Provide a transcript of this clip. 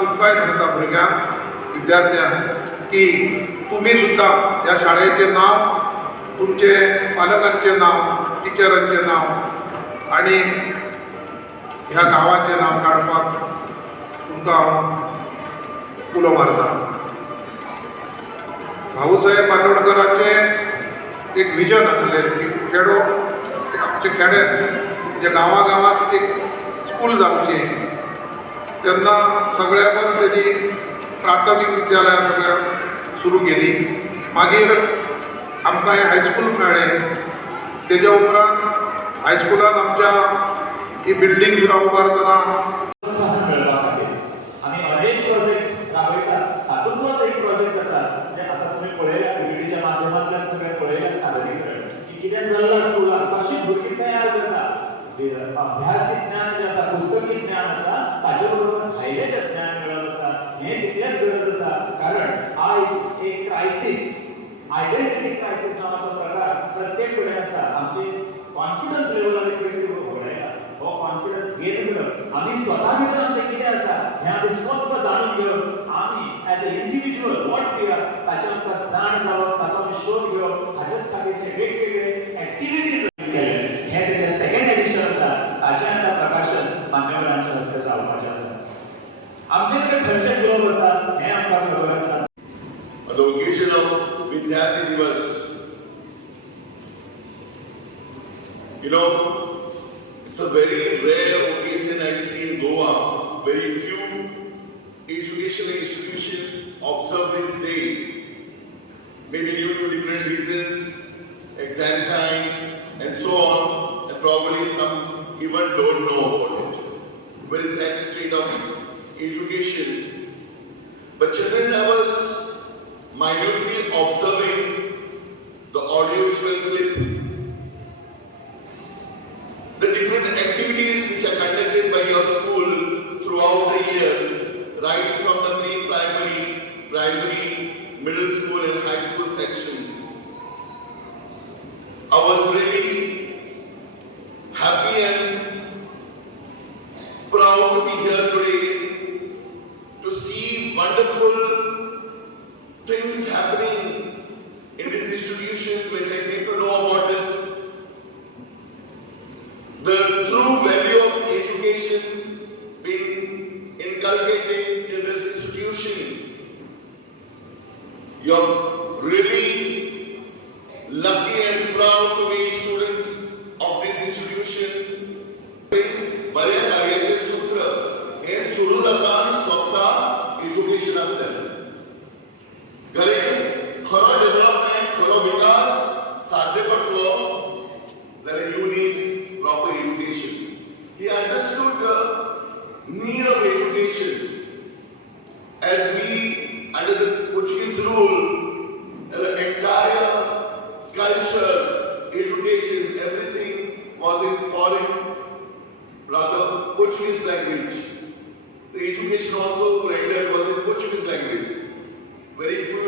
उपाय करता भुरग्यांक विद्यार्थ्यांक की तुम्ही सुद्धा ह्या शाळेचें नांव, तुमचे पालकांचें नांव, टिचरांचें नांव आणि ह्या गांवाचें नांव काडपाक तुमकां हांव उलो मारता. भाऊसाहेब बांदोडकरांचें एक विजन आसलें की खेडो आमचे खेड्यात जे गांवांत एक स्कूल जावची. तेन्ना सगळ्या तेजी प्राथमीक विद्यालयां सगळ्या सुरू केली. मागीर आमकां हें हायस्कूल मेळ्ळें. तेज्या उपरांत हायस्कुलांत आमच्या ही बिल्डींग सुद्दां उबारतना आमी अनेक प्रोजेक्ट राबयतात. तातूंतलोच एक प्रोजेक्ट आसा जे आतां तुमी पळयल्या पीपीटीच्या माध्यमांतल्यान सगळे पळयल्यात सादरीकरण की कितें चल्लां स्कुलांत, कशी भुरगीं तयार जाता. अभ्यासी ज्ञान जे आसा, पुस्तकी ज्ञान आसा, ताचे बरोबर भायलें जें ज्ञान मेळप आसा हें तितलेंच गरज आसा. कारण आयज एक क्रायसीस, आयडेंटिटी क्रायसीस नांवाचो प्रकार प्रत्येक कडेन आसा. आमची कॉन्फिडन्स लेवल आमी पयलीं घडयला. हो कॉन्फिडन्स गेन करप, आमी स्वता भितर आमचें कितें आसा हें आमी स्वता जाणून घेवप, आमी as a individual what we are ताचें आमकां जाण जावप, ताचो आमी शोध घेवप. हाचेच खातीर ते वेगवेगळे एक्टिविटीज केले. हें तेजें सेकंड एडिशन आसा. ताचें आतां प्रकाशन मान्यवरांच्या हस्ते जावपाचें आसा. आमचे कडेन खंयचे जॉब आसा हें आमकां खबर आसा. On the occasion of Vidyarthi Divas, you know, it's a very rare occasion I see in Goa. Very few educational institutions observe this day, maybe due to different reasons, exam time and so on, and probably some even don't know about it. Very sad state of education. But children, I was minutely observing the audio-visual clip, the different activities which are conducted by your school throughout the year, right from the pre-primary, primary, middle school and high school section. I was really happy and proud to be here today to see wonderful things happening in this institution when I came to know about this. The true value of education being inculcated in this institution. You're really lucky and proud to be students of this institution. बऱ्या कार्याचे सूत्र हे सुरू जाता आणि स्वतः education आसता. घरे खरो डेव्हलपमेंट, खरो विकास साध्य पडलो जाल्यार you need proper education. He understood the need of education. As we, under the Portuguese rule, the entire culture, education, everything was in foreign, rather Portuguese language. The education also rendered was in Portuguese language. Very few